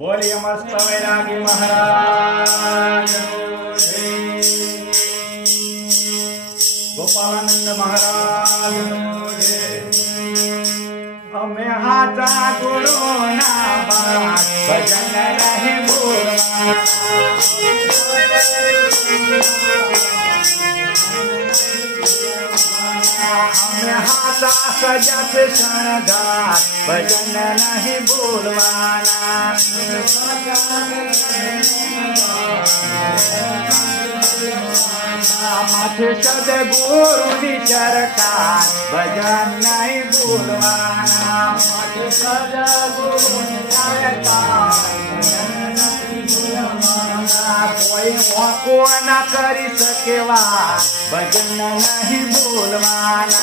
बोलिए मस्त वैरागी महाराज गोपालानंद महाराज हमें हाथा गुरु ना बात भजन रहे बोलवा हमें हाथा सजत शणगार भजन नहीं बोलवाना माथे सदगुरु दी सरकार भजन नहीं बोलवाना माथे सदगुरु दी सरकार कोई वाको ना करी सकेवा भजन नहीं बोलवाना